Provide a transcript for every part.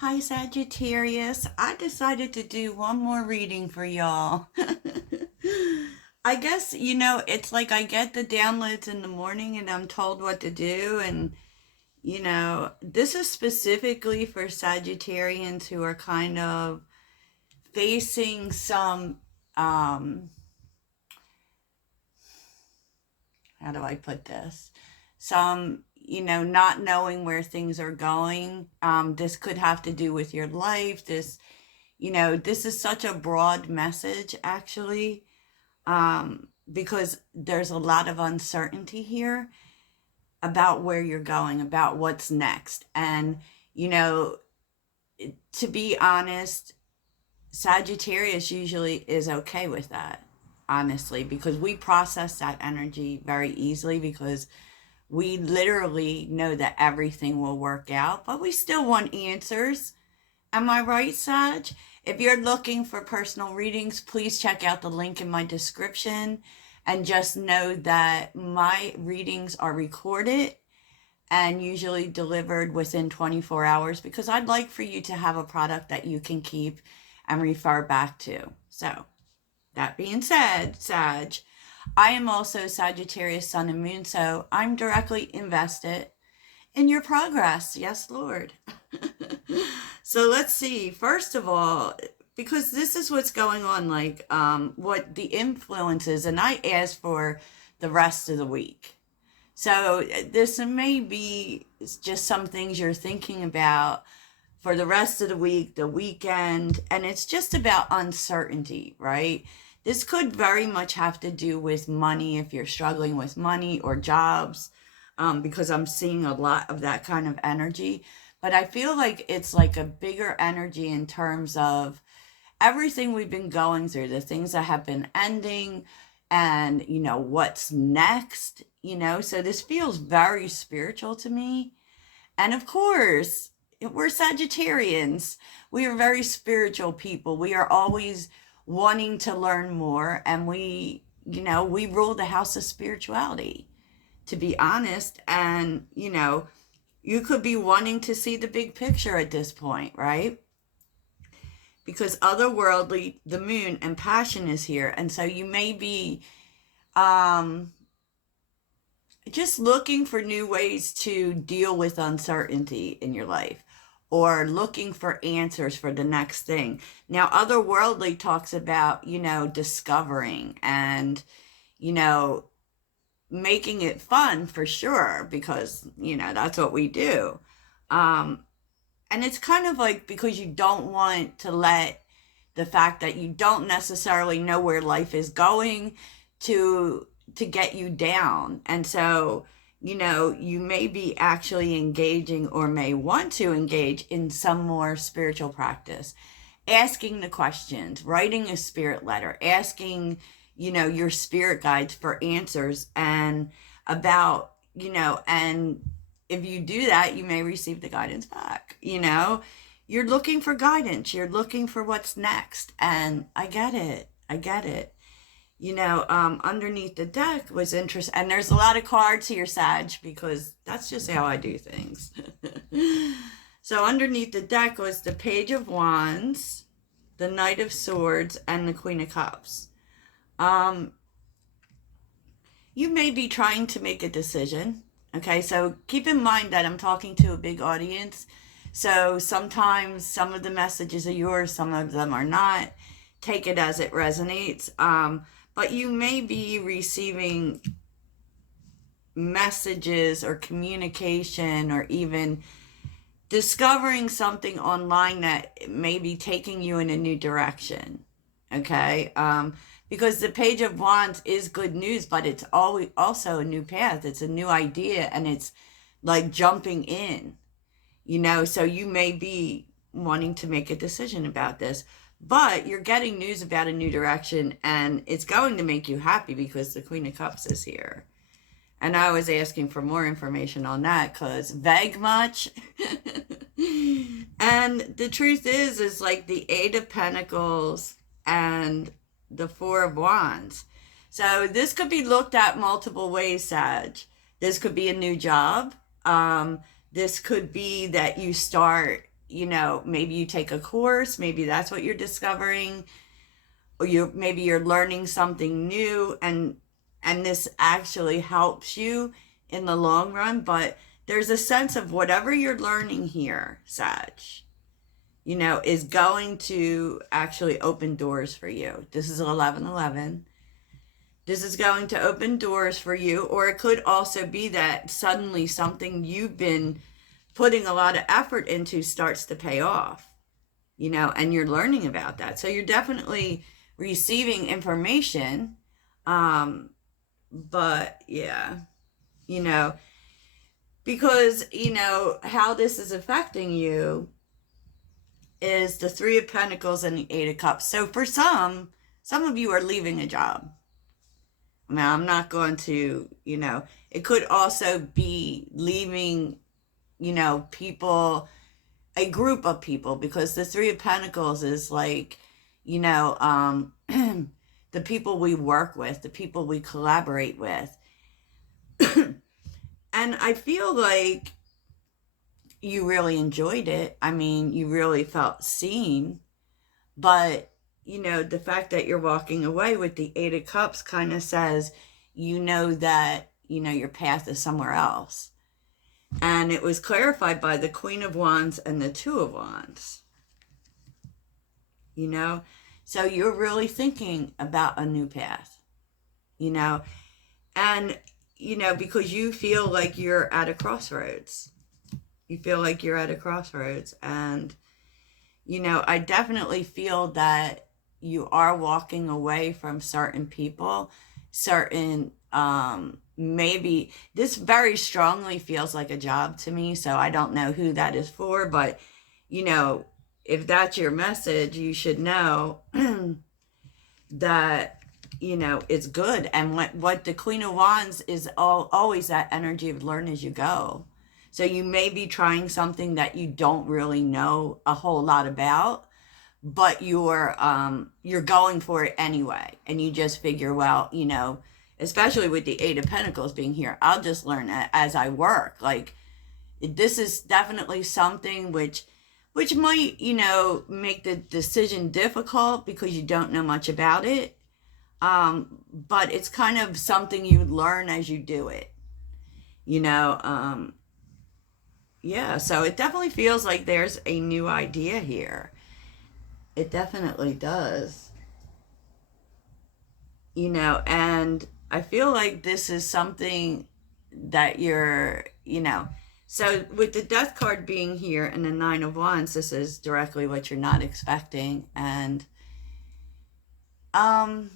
Hi, Sagittarius. I decided to do one more reading for y'all. I guess, it's like I get the downloads in the morning and I'm told what to do. And, this is specifically for Sagittarians who are kind of facing some, um, how do I put this? Some, not knowing where things are going. This could have to do with your life. This is such a broad message, actually, because there's a lot of uncertainty here about where you're going, about what's next. And, you know, to be honest, Sagittarius usually is okay with that, honestly, because we process that energy very easily because we literally know that everything will work out, but we still want answers. Am I right, Sag? If you're looking for personal readings, please check out the link in my description and just know that my readings are recorded and usually delivered within 24 hours because I'd like for you to have a product that you can keep and refer back to. So, that being said, Sag, I am also Sagittarius Sun and Moon, so I'm directly invested in your progress. Yes, Lord. So let's see. First of all, because this is what's going on, like what the influences, and I asked for the rest of the week. So this may be just some things you're thinking about for the rest of the week, the weekend, and it's just about uncertainty, right? This could very much have to do with money if you're struggling with money or jobs, because I'm seeing a lot of that kind of energy. But I feel like it's like a bigger energy in terms of everything we've been going through, the things that have been ending, and, what's next, So this feels very spiritual to me. And of course, we're Sagittarians. We are very spiritual people. We are always wanting to learn more, and we rule the house of spirituality, to be honest. And, you could be wanting to see the big picture at this point, right? Because otherworldly, the moon and passion is here. And so you may be um, just looking for new ways to deal with uncertainty in your life or looking for answers for the next thing. Now, otherworldly talks about, discovering and, you know, making it fun for sure because, that's what we do. Um, and it's kind of like because you don't want to let the fact that you don't necessarily know where life is going to get you down. And so, you may be actually engaging or may want to engage in some more spiritual practice, asking the questions, writing a spirit letter, asking, your spirit guides for answers and about, and if you do that, you may receive the guidance back. You're looking for guidance, you're looking for what's next. And I get it. I get it. Underneath the deck was interesting. And there's a lot of cards here, Sag, because that's just how I do things. So underneath the deck was the Page of Wands, the Knight of Swords, and the Queen of Cups. You may be trying to make a decision. Okay, so keep in mind that I'm talking to a big audience. So sometimes some of the messages are yours, some of them are not. Take it as it resonates. But you may be receiving messages or communication or even discovering something online that may be taking you in a new direction. Okay? Because the Page of Wands is good news, but it's always also a new path. It's a new idea, and it's like jumping in, so you may be wanting to make a decision about this, but you're getting news about a new direction, and it's going to make you happy because the Queen of Cups is here. And I was asking for more information on that because vague much. And the truth is like the Eight of Pentacles and the Four of Wands. So this could be looked at multiple ways, Sag. This could be a new job. This could be that you start, maybe you take a course, maybe that's what you're discovering, or maybe you're learning something new, and this actually helps you in the long run. But there's a sense of whatever you're learning here, Sag, is going to actually open doors for you. This is 1111. This is going to open doors for you, or it could also be that suddenly something you've been putting a lot of effort into starts to pay off, and you're learning about that. So you're definitely receiving information. But yeah, because, how this is affecting you is the Three of Pentacles and the Eight of Cups. So for some of you are leaving a job. I mean, I'm not going to, it could also be leaving, people, a group of people, because the Three of Pentacles is like, the people we work with, the people we collaborate with. And I feel like you really enjoyed it. I mean, you really felt seen. But, the fact that you're walking away with the Eight of Cups kind of says, that, your path is somewhere else. And it was clarified by the Queen of Wands and the Two of Wands. So you're really thinking about a new path, and, because you feel like you're at a crossroads. You feel like you're at a crossroads. And, I definitely feel that you are walking away from certain people, certain, maybe this very strongly feels like a job to me. So I don't know who that is for, but, if that's your message, you should know that, it's good. And what the Queen of Wands is always that energy of learn as you go. So you may be trying something that you don't really know a whole lot about, but you're going for it anyway. And you just figure, well, especially with the Eight of Pentacles being here, I'll just learn as I work. Like, this is definitely something which might, make the decision difficult because you don't know much about it. But it's kind of something you learn as you do it, yeah, so it definitely feels like there's a new idea here. It definitely does. And I feel like this is something that you're, so with the Death card being here and the Nine of Wands, this is directly what you're not expecting. And I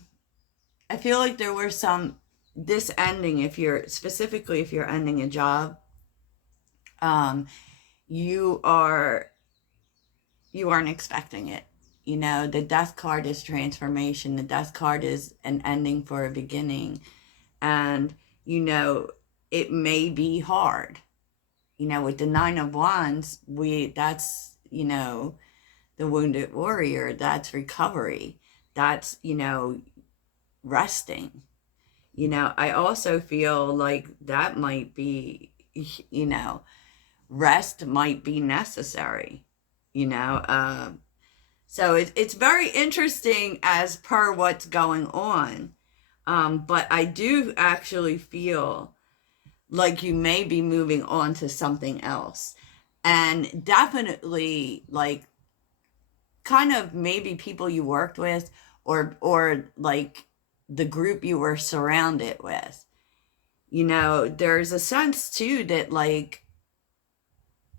feel like there were this ending, if you're ending a job, you aren't expecting it. The Death card is transformation. The Death card is an ending for a beginning. And, it may be hard. With the Nine of Wands, that's, the wounded warrior, that's recovery. That's, resting. I also feel like that might be, rest might be necessary, so it's very interesting as per what's going on. But I do actually feel like you may be moving on to something else. And definitely, like, kind of maybe people you worked with, or like the group you were surrounded with. There's a sense too that, like,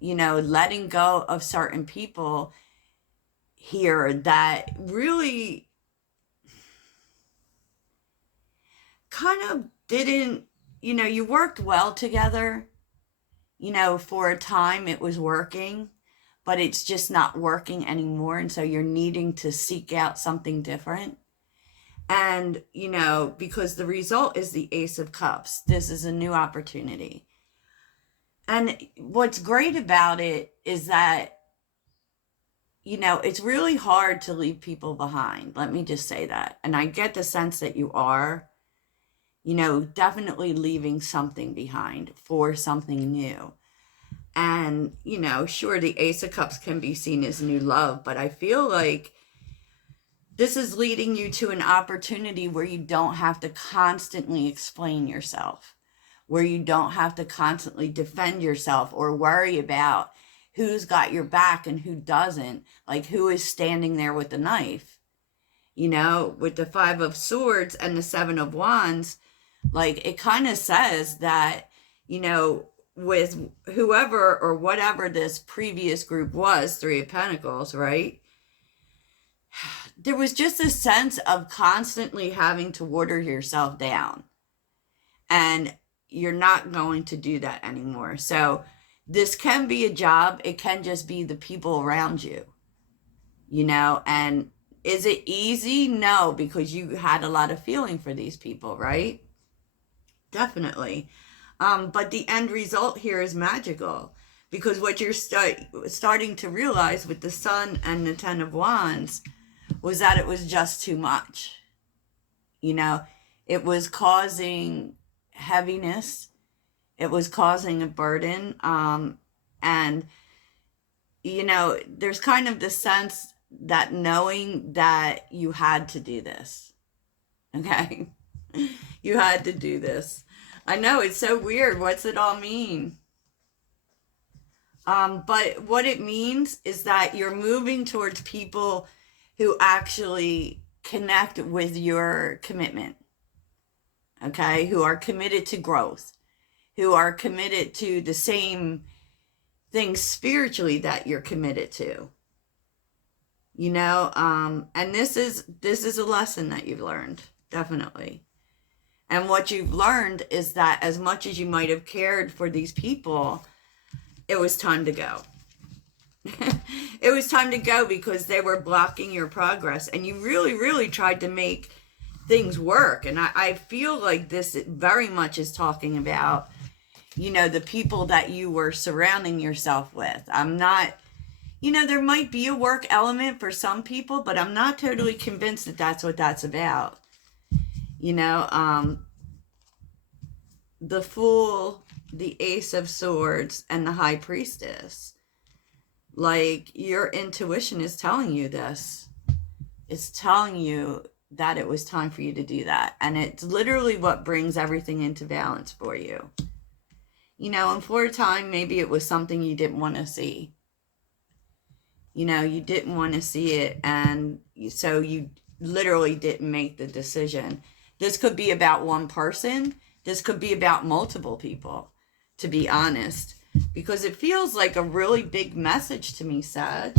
letting go of certain people here that really kind of didn't, you worked well together, for a time it was working, but it's just not working anymore. And so you're needing to seek out something different. And, because the result is the Ace of Cups. This is a new opportunity. And what's great about it is that, it's really hard to leave people behind. Let me just say that. And I get the sense that you are, definitely leaving something behind for something new. And, you know, sure, the Ace of Cups can be seen as new love, but I feel like this is leading you to an opportunity where you don't have to constantly explain yourself, where you don't have to constantly defend yourself or worry about who's got your back and who doesn't, like who is standing there with the knife. You know, with the Five of Swords and the Seven of Wands, like it kind of says that, you know, with whoever or whatever this previous group was, Three of Pentacles, right? There was just a sense of constantly having to water yourself down. And you're not going to do that anymore. So this can be a job. It can just be the people around you, you know. And is it easy? No, because you had a lot of feeling for these people, right? Definitely. But the end result here is magical, because what you're starting to realize with the Sun and the Ten of Wands was that it was just too much. You know, it was causing heaviness. It was causing a burden. And, you know, there's kind of the sense that knowing that you had to do this. Okay? You had to do this. I know, it's so weird. What's it all mean? But what it means is that you're moving towards people who actually connect with your commitment, okay? Who are committed to growth, who are committed to the same things spiritually that you're committed to, you know? And this is a lesson that you've learned, definitely. And what you've learned is that as much as you might have cared for these people, it was time to go. It was time to go because they were blocking your progress, and you really, really tried to make things work. And I feel like this very much is talking about, you know, the people that you were surrounding yourself with. I'm not, you know, there might be a work element for some people, but I'm not totally convinced that that's what that's about. You know, the Fool, the Ace of Swords, and the High Priestess. Like, your intuition is telling you this. It's telling you that it was time for you to do that. And it's literally what brings everything into balance for you. You know, and for a time, maybe it was something you didn't want to see. You know, you didn't want to see it, and so you literally didn't make the decision. This could be about one person. This could be about multiple people, to be honest. Because it feels like a really big message to me, Sag.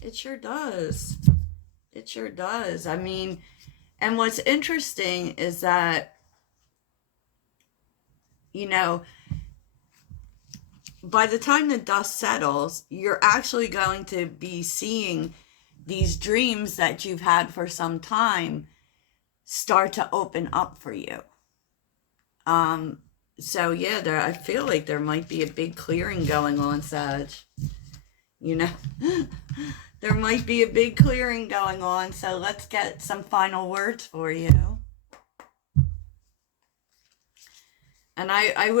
It sure does. It sure does. I mean, and what's interesting is that, you know, by the time the dust settles, you're actually going to be seeing these dreams that you've had for some time start to open up for you. So yeah, I feel like there might be a big clearing going on, Sag. You know, there might be a big clearing going on. So let's get some final words for you. And I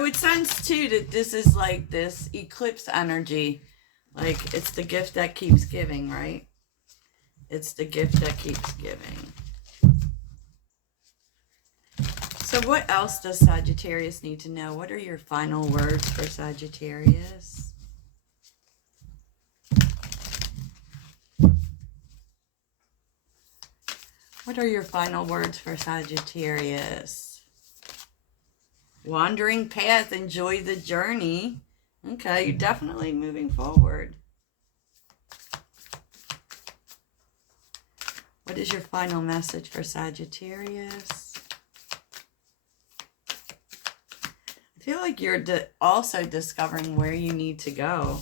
would sense too that this is like this eclipse energy. Like, it's the gift that keeps giving, right? It's the gift that keeps giving. So what else does Sagittarius need to know? What are your final words for Sagittarius? What are your final words for Sagittarius? Wandering path, enjoy the journey. Okay, you're definitely moving forward. What is your final message for Sagittarius? I feel like you're also discovering where you need to go.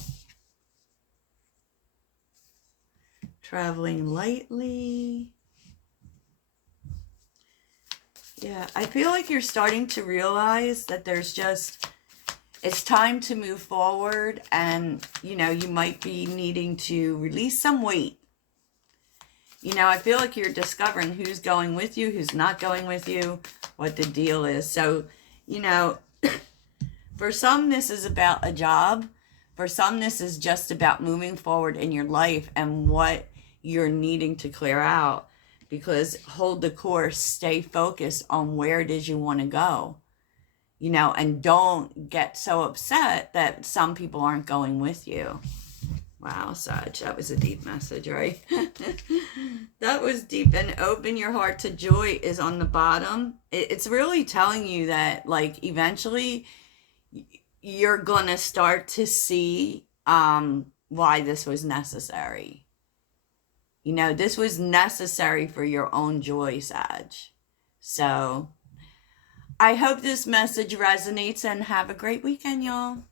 Traveling lightly. Yeah, I feel like you're starting to realize that there's just, it's time to move forward, and, you know, you might be needing to release some weight. You know, I feel like you're discovering who's going with you, who's not going with you, what the deal is. So, you know, For some, this is about a job. For some, this is just about moving forward in your life and what you're needing to clear out. Because hold the course, stay focused on where it is you want to go. And don't get so upset that some people aren't going with you. Wow, Sag, that was a deep message, right? That was deep. And open your heart to joy is on the bottom. It's really telling you that, like, eventually you're gonna start to see why this was necessary. This was necessary for your own joy, Sag. So I hope this message resonates, and have a great weekend, y'all.